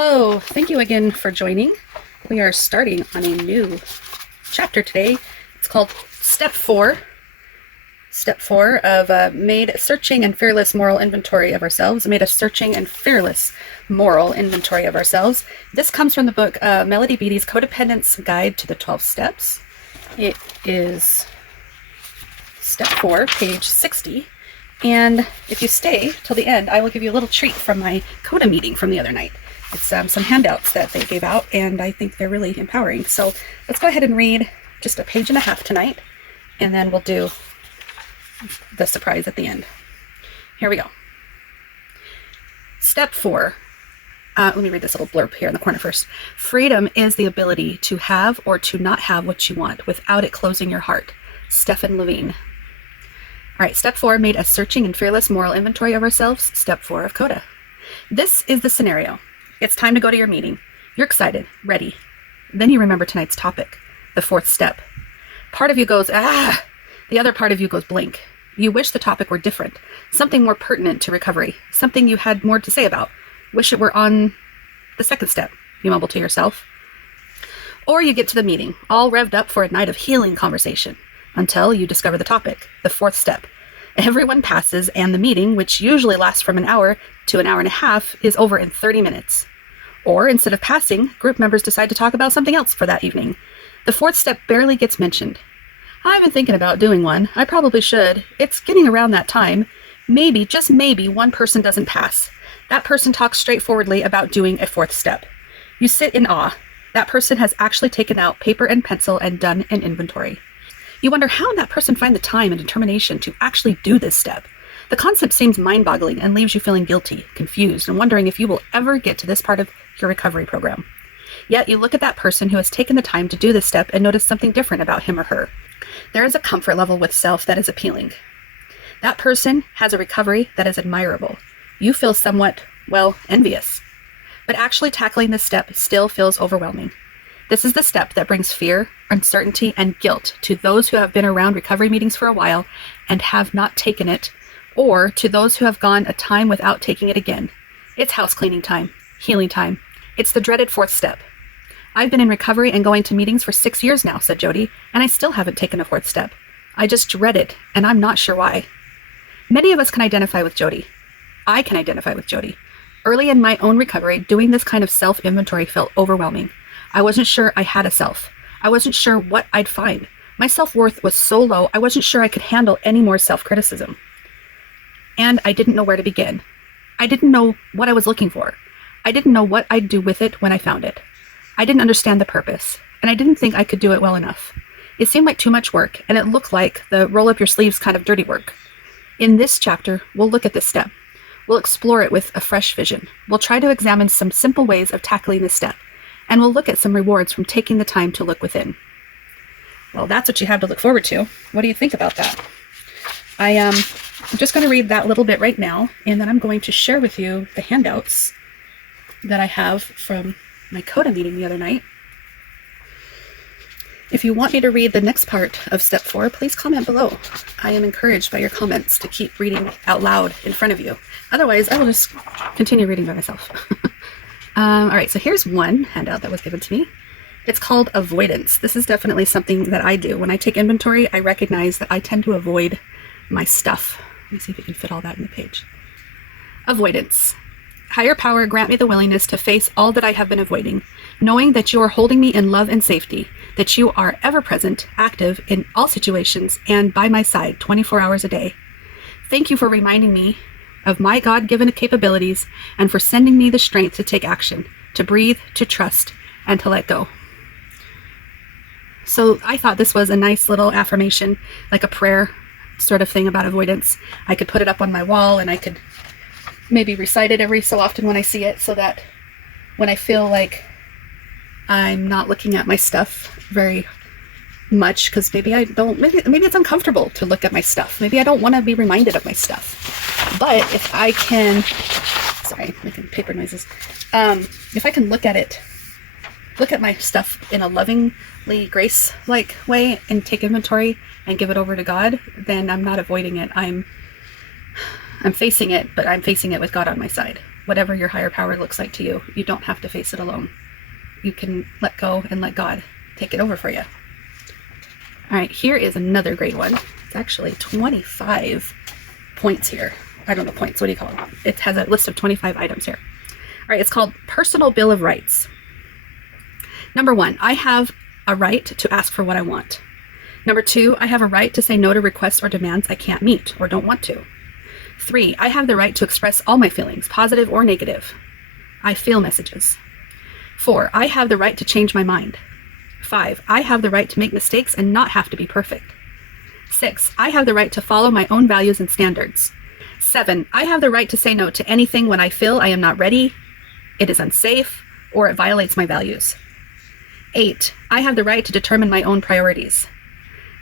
Hello, thank you again for joining. We are starting on a new chapter today. It's called Step 4. Step 4 of made a searching and fearless moral inventory of ourselves. Made a searching and fearless moral inventory of ourselves. This comes from the book Melody Beattie's Codependents Guide to the 12 Steps. It is Step 4, page 60. And if you stay till the end, I will give you a little treat from my Coda meeting from the other night. It's some handouts that they gave out, and I think they're really empowering. So let's go ahead and read just a page and a half tonight, and then we'll do the surprise at the end. Here we go. Step 4. Let me read this little blurb here in the corner first. Freedom is the ability to have or to not have what you want without it closing your heart. Stephen Levine. All right, Step 4, made a searching and fearless moral inventory of ourselves. Step 4 of Coda. This is the scenario. It's time to go to your meeting. You're excited, ready. Then you remember tonight's topic, the 4th step. Part of you goes, ah! The other part of you goes blank. You wish the topic were different, something more pertinent to recovery, something you had more to say about. Wish it were on the 2nd step, you mumble to yourself. Or you get to the meeting, all revved up for a night of healing conversation, until you discover the topic, the 4th step. Everyone passes, and the meeting, which usually lasts from an hour to an hour and a half, is over in 30 minutes. Or, instead of passing, group members decide to talk about something else for that evening. The 4th step barely gets mentioned. I've been thinking about doing one. I probably should. It's getting around that time. Maybe, just maybe, one person doesn't pass. That person talks straightforwardly about doing a 4th step. You sit in awe. That person has actually taken out paper and pencil and done an inventory. You wonder how that person find the time and determination to actually do this step. The concept seems mind-boggling and leaves you feeling guilty, confused, and wondering if you will ever get to this part of your recovery program. Yet you look at that person who has taken the time to do this step and notice something different about him or her. There is a comfort level with self that is appealing. That person has a recovery that is admirable. You feel somewhat, envious. But actually tackling this step still feels overwhelming. This is the step that brings fear, uncertainty, and guilt to those who have been around recovery meetings for a while and have not taken it, or to those who have gone a time without taking it again. It's house cleaning time, healing time. It's the dreaded 4th step. I've been in recovery and going to meetings for 6 years now, said Jody, and I still haven't taken a 4th step. I just dread it, and I'm not sure why. Many of us can identify with Jody. I can identify with Jody. Early in my own recovery, doing this kind of self-inventory felt overwhelming. I wasn't sure I had a self. I wasn't sure what I'd find. My self-worth was so low, I wasn't sure I could handle any more self-criticism. And I didn't know where to begin. I didn't know what I was looking for. I didn't know what I'd do with it when I found it. I didn't understand the purpose, and I didn't think I could do it well enough. It seemed like too much work, and it looked like the roll-up-your-sleeves kind of dirty work. In this chapter, we'll look at this step. We'll explore it with a fresh vision. We'll try to examine some simple ways of tackling this step, and we'll look at some rewards from taking the time to look within. Well, that's what you have to look forward to. What do you think about that? I'm just going to read that little bit right now, and then I'm going to share with you the handouts that I have from my Coda meeting the other night. If you want me to read the next part of Step 4, please comment below. I am encouraged by your comments to keep reading out loud in front of you. Otherwise, I will just continue reading by myself. All right, so here's one handout that was given to me. It's called avoidance. This is definitely something that I do. When I take inventory, I recognize that I tend to avoid my stuff. Let me see if we can fit all that in the page. Avoidance. Higher power, grant me the willingness to face all that I have been avoiding, knowing that you are holding me in love and safety, that you are ever present, active in all situations, and by my side 24 hours a day. Thank you for reminding me of my God-given capabilities and for sending me the strength to take action, to breathe, to trust, and to let go. So I thought this was a nice little affirmation, like a prayer sort of thing about avoidance. I could put it up on my wall, and I could maybe recite it every so often when I see it, so that when I feel like I'm not looking at my stuff very much, because maybe it's uncomfortable to look at my stuff. Maybe I don't want to be reminded of my stuff. But if I can, sorry, making paper noises. If I can look at my stuff in a lovingly, grace-like way and take inventory and give it over to God, then I'm not avoiding it. I'm facing it, but I'm facing it with God on my side. whatever your higher power looks like to you. You don't have to face it alone. You can let go and let God take it over for you. All right, here is another great one. It's actually 25 points here. I don't know points, what do you call them? It has a list of 25 items here. All right, it's called Personal Bill of Rights. Number 1, I have a right to ask for what I want. Number 2, I have a right to say no to requests or demands I can't meet or don't want to. 3, I have the right to express all my feelings, positive or negative. I feel messages. 4, I have the right to change my mind. 5, I have the right to make mistakes and not have to be perfect. 6, I have the right to follow my own values and standards. 7, I have the right to say no to anything when I feel I am not ready, it is unsafe, or it violates my values. 8, I have the right to determine my own priorities.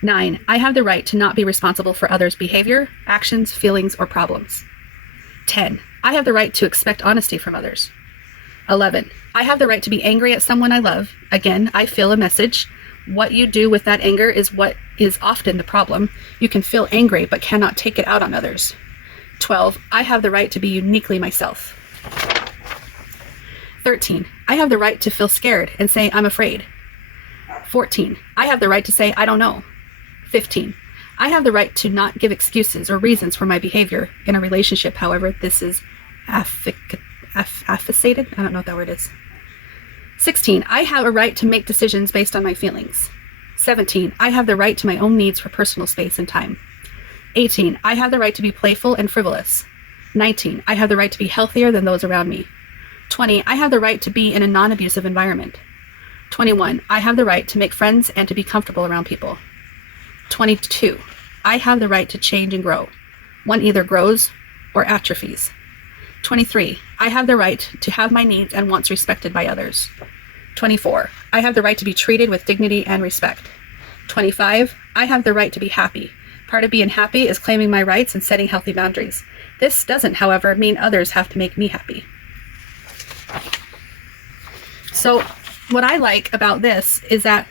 9, I have the right to not be responsible for others' behavior, actions, feelings, or problems. 10, I have the right to expect honesty from others. 11, I have the right to be angry at someone I love. Again, I feel a message. What you do with that anger is what is often the problem. You can feel angry but cannot take it out on others. 12, I have the right to be uniquely myself. 13, I have the right to feel scared and say I'm afraid. 14, I have the right to say I don't know. 15, I have the right to not give excuses or reasons for my behavior in a relationship. However, this is affixated. I don't know what that word is. 16, I have a right to make decisions based on my feelings. 17, I have the right to my own needs for personal space and time. 18, I have the right to be playful and frivolous. 19, I have the right to be healthier than those around me. 20, I have the right to be in a non-abusive environment. 21, I have the right to make friends and to be comfortable around people. 22, I have the right to change and grow. One either grows or atrophies. 23, I have the right to have my needs and wants respected by others. 24, I have the right to be treated with dignity and respect. 25, I have the right to be happy. Part of being happy is claiming my rights and setting healthy boundaries. This doesn't, however, mean others have to make me happy. So what I like about this is that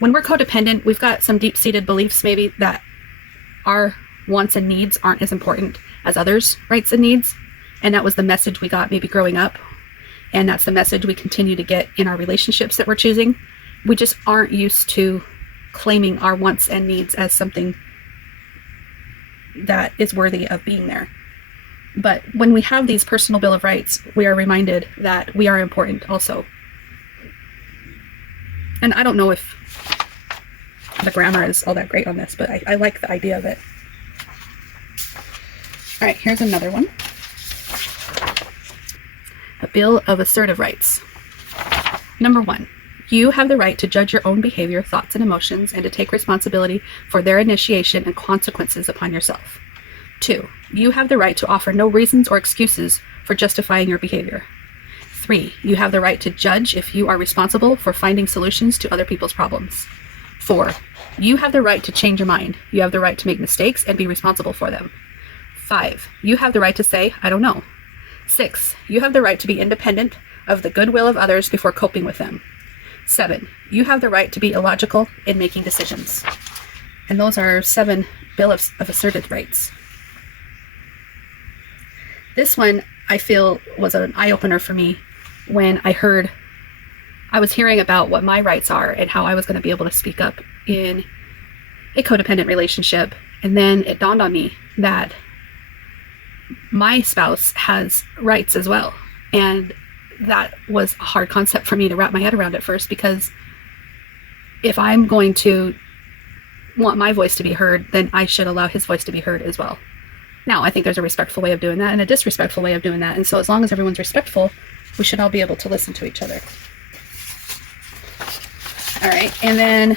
when we're codependent, we've got some deep-seated beliefs maybe that our wants and needs aren't as important as others' rights and needs. And that was the message we got maybe growing up. And that's the message we continue to get in our relationships that we're choosing. We just aren't used to claiming our wants and needs as something that is worthy of being there. But when we have these personal Bill of Rights, we are reminded that we are important also. And I don't know if the grammar is all that great on this, but I like the idea of it. All right, here's another one. A Bill of Assertive Rights. Number 1, you have the right to judge your own behavior, thoughts, and emotions, and to take responsibility for their initiation and consequences upon yourself. 2, you have the right to offer no reasons or excuses for justifying your behavior. 3, you have the right to judge if you are responsible for finding solutions to other people's problems. 4, you have the right to change your mind. You have the right to make mistakes and be responsible for them. 5, you have the right to say, I don't know. 6, you have the right to be independent of the goodwill of others before coping with them. 7, you have the right to be illogical in making decisions. And those are 7 Bill of Assertive Rights. This one, I feel, was an eye-opener for me when I was hearing about what my rights are and how I was going to be able to speak up in a codependent relationship. And then it dawned on me that my spouse has rights as well. And that was a hard concept for me to wrap my head around at first, because if I'm going to want my voice to be heard, then I should allow his voice to be heard as well. Now, I think there's a respectful way of doing that and a disrespectful way of doing that. And so as long as everyone's respectful, we should all be able to listen to each other. All right, and then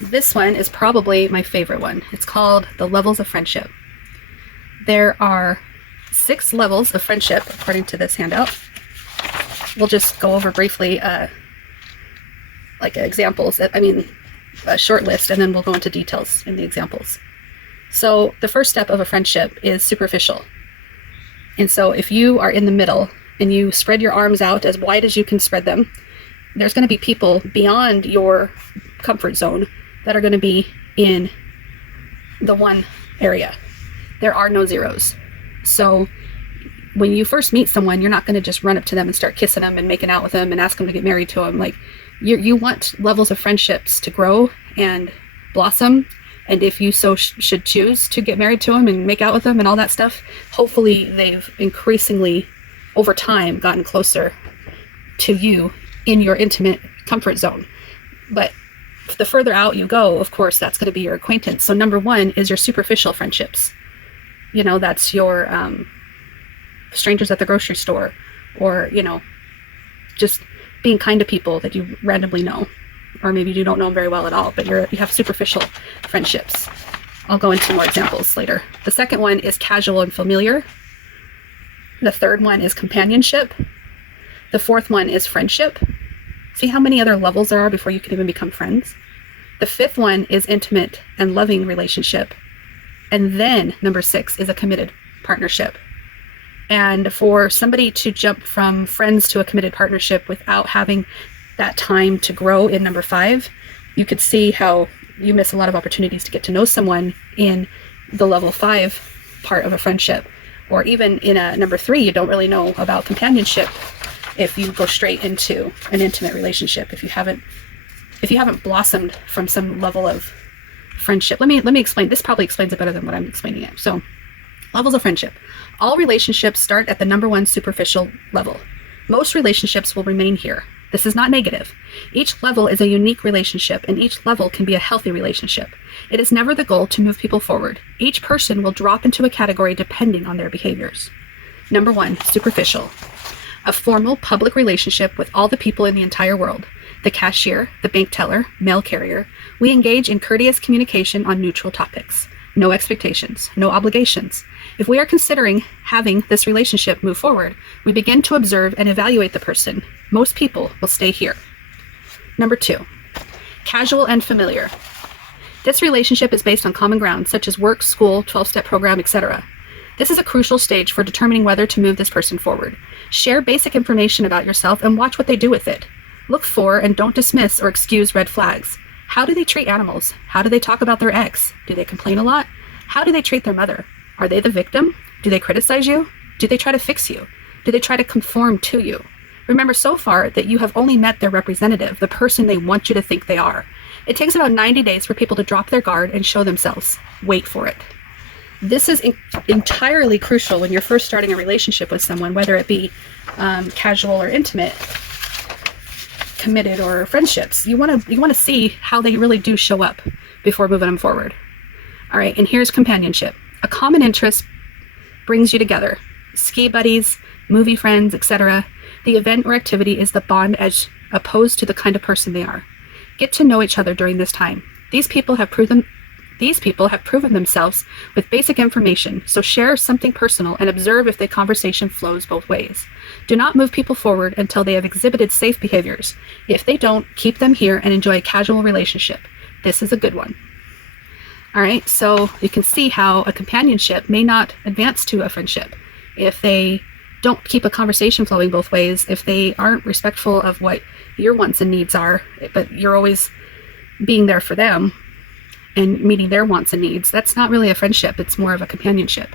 this one is probably my favorite one. It's called The Levels of Friendship. There are 6 levels of friendship, according to this handout. We'll just go over briefly, examples. A short list, and then we'll go into details in the examples. So the first step of a friendship is superficial. And so if you are in the middle and you spread your arms out as wide as you can spread them, there's going to be people beyond your comfort zone that are going to be in the 1 area. There are no zeros. So when you first meet someone, you're not going to just run up to them and start kissing them and making out with them and ask them to get married to them. Like, you want levels of friendships to grow and blossom. And if you so should choose to get married to them and make out with them and all that stuff, hopefully they've increasingly over time gotten closer to you in your intimate comfort zone. But the further out you go, of course, that's going to be your acquaintance. So number one is your superficial friendships. You know, that's your strangers at the grocery store, or, you know, just being kind to people that you randomly know, or maybe you don't know them very well at all, but you have superficial friendships. I'll go into more examples later. The second one is casual and familiar. The third one is companionship. The fourth one is friendship. See how many other levels there are before you can even become friends? The fifth one is intimate and loving relationship. And then number 6 is a committed partnership. And for somebody to jump from friends to a committed partnership without having that time to grow in number 5, you could see how you miss a lot of opportunities to get to know someone in the level 5 part of a friendship. Or even in a number 3, you don't really know about companionship if you go straight into an intimate relationship, if you haven't blossomed from some level of friendship. Let me explain. This probably explains it better than what I'm explaining it. So, levels of friendship. All relationships start at the number 1 superficial level. Most relationships will remain here. This is not negative. Each level is a unique relationship, and each level can be a healthy relationship. It is never the goal to move people forward. Each person will drop into a category depending on their behaviors. Number 1, superficial. A formal public relationship with all the people in the entire world. The cashier, the bank teller, mail carrier. We engage in courteous communication on neutral topics. No expectations, no obligations. If we are considering having this relationship move forward, we begin to observe and evaluate the person. Most people will stay here. Number 2, casual and familiar. This relationship is based on common ground, such as work, school, 12-step program, etc. This is a crucial stage for determining whether to move this person forward. Share basic information about yourself and watch what they do with it. Look for and don't dismiss or excuse red flags. How do they treat animals? How do they talk about their ex? Do they complain a lot? How do they treat their mother? Are they the victim? Do they criticize you? Do they try to fix you? Do they try to conform to you? Remember so far that you have only met their representative, the person they want you to think they are. It takes about 90 days for people to drop their guard and show themselves. Wait for it. This is entirely crucial when you're first starting a relationship with someone, whether it be casual or intimate, committed or friendships. You want to see how they really do show up before moving them forward. All right, and here's companionship. A common interest brings you together. Ski buddies, movie friends, etc. The event or activity is the bond as opposed to the kind of person they are. Get to know each other during this time. These people have proven themselves with basic information, so share something personal and observe if the conversation flows both ways. Do not move people forward until they have exhibited safe behaviors. If they don't, keep them here and enjoy a casual relationship. This is a good one. All right, so you can see how a companionship may not advance to a friendship if they don't keep a conversation flowing both ways, if they aren't respectful of what your wants and needs are, but you're always being there for them and meeting their wants and needs. That's not really a friendship, it's more of a companionship.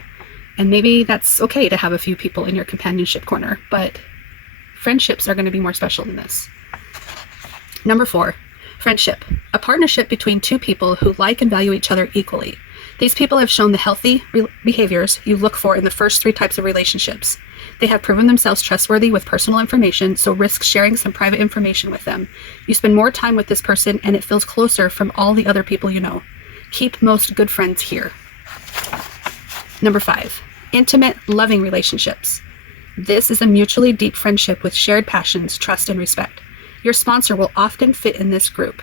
And maybe that's okay to have a few people in your companionship corner, but friendships are going to be more special than this. Number 4, friendship. A partnership between two people who like and value each other equally. These people have shown the healthy behaviors you look for in the first 3 types of relationships. They have proven themselves trustworthy with personal information, so risk sharing some private information with them. You spend more time with this person and it feels closer from all the other people you know. Keep most good friends here. Number 5, intimate, loving relationships. This is a mutually deep friendship with shared passions, trust, and respect. Your sponsor will often fit in this group.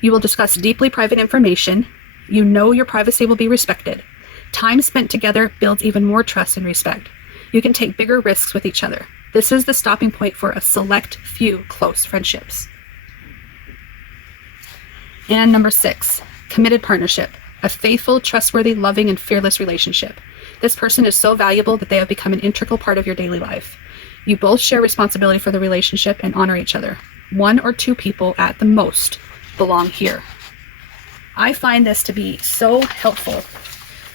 You will discuss deeply private information. You know your privacy will be respected. Time spent together builds even more trust and respect. You can take bigger risks with each other. This is the stopping point for a select few close friendships. And number 6, committed partnership. A faithful, trustworthy, loving, and fearless relationship. This person is so valuable that they have become an integral part of your daily life. You both share responsibility for the relationship and honor each other. 1 or 2 people at the most belong here. I find this to be so helpful,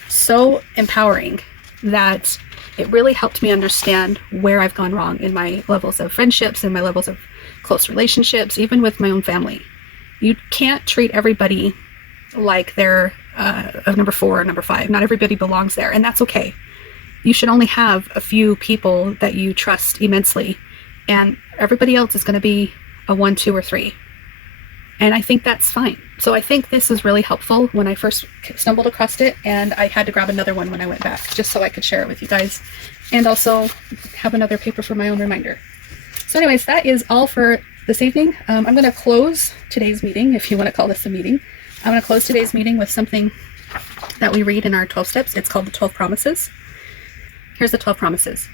so empowering, that It really helped me understand where I've gone wrong in my levels of friendships and my levels of close relationships, even with my own family. You can't treat everybody like they're a number 4 or number 5. Not everybody belongs there, and that's okay. You should only have a few people that you trust immensely, and everybody else is going to be a 1, 2, or 3. And I think that's fine. So I think this is really helpful when I first stumbled across it, and I had to grab another one when I went back, just so I could share it with you guys, and also have another paper for my own reminder. So anyways, that is all for this evening. I'm going to close today's meeting, if you want to call this a meeting. I'm going to close today's meeting with something that we read in our 12 steps. It's called the 12 promises. Here's the 12 promises.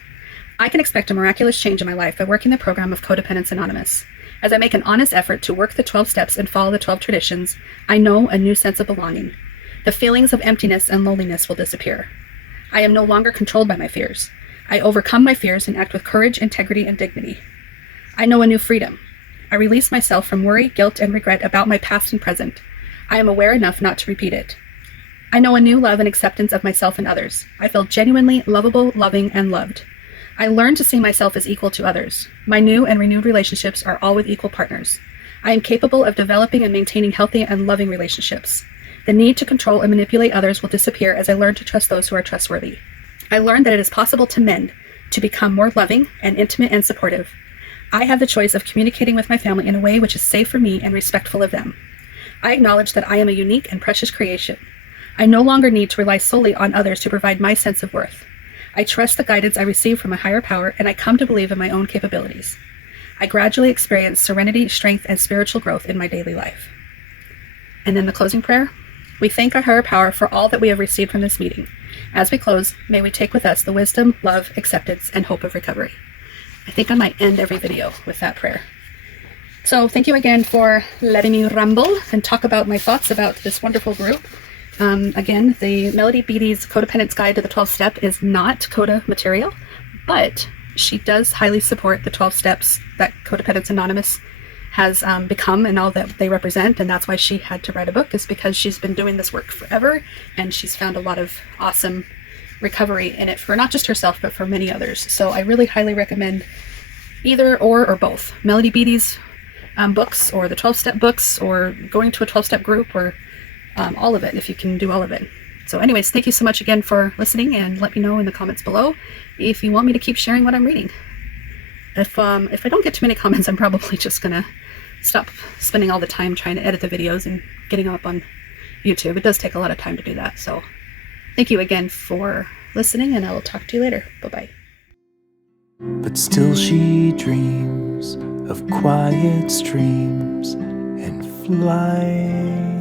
I can expect a miraculous change in my life by working the program of Codependents Anonymous. As I make an honest effort to work the 12 steps and follow the 12 traditions, I know a new sense of belonging. The feelings of emptiness and loneliness will disappear. I am no longer controlled by my fears. I overcome my fears and act with courage, integrity, and dignity. I know a new freedom. I release myself from worry, guilt, and regret about my past and present. I am aware enough not to repeat it. I know a new love and acceptance of myself and others. I feel genuinely lovable, loving, and loved. I learn to see myself as equal to others. My new and renewed relationships are all with equal partners. I am capable of developing and maintaining healthy and loving relationships. The need to control and manipulate others will disappear as I learn to trust those who are trustworthy. I learned that it is possible to mend, to become more loving and intimate and supportive. I have the choice of communicating with my family in a way which is safe for me and respectful of them. I acknowledge that I am a unique and precious creation. I no longer need to rely solely on others to provide my sense of worth. I trust the guidance I receive from a higher power, and I come to believe in my own capabilities. I gradually experience serenity, strength, and spiritual growth in my daily life. And then the closing prayer. We thank our higher power for all that we have received from this meeting. As we close, may we take with us the wisdom, love, acceptance, and hope of recovery. I think I might end every video with that prayer. So thank you again for letting me ramble and talk about my thoughts about this wonderful group. Again, the Melody Beattie's Codependents Guide to the 12 Step is not Coda material, but she does highly support the 12 steps that Codependents Anonymous has become and all that they represent, and that's why she had to write a book, is because she's been doing this work forever, and she's found a lot of awesome recovery in it for not just herself, but for many others. So I really highly recommend either or both. Melody Beattie's books, or the 12-step books, or going to a 12-step group, or all of it, if you can do all of it. So anyways, thank you so much again for listening, and let me know in the comments below if you want me to keep sharing what I'm reading. If I don't get too many comments, I'm probably just gonna stop spending all the time trying to edit the videos and getting them up on YouTube. It does take a lot of time to do that. So thank you again for listening, and I will talk to you later. Bye-bye. But still she dreams of quiet streams and flight.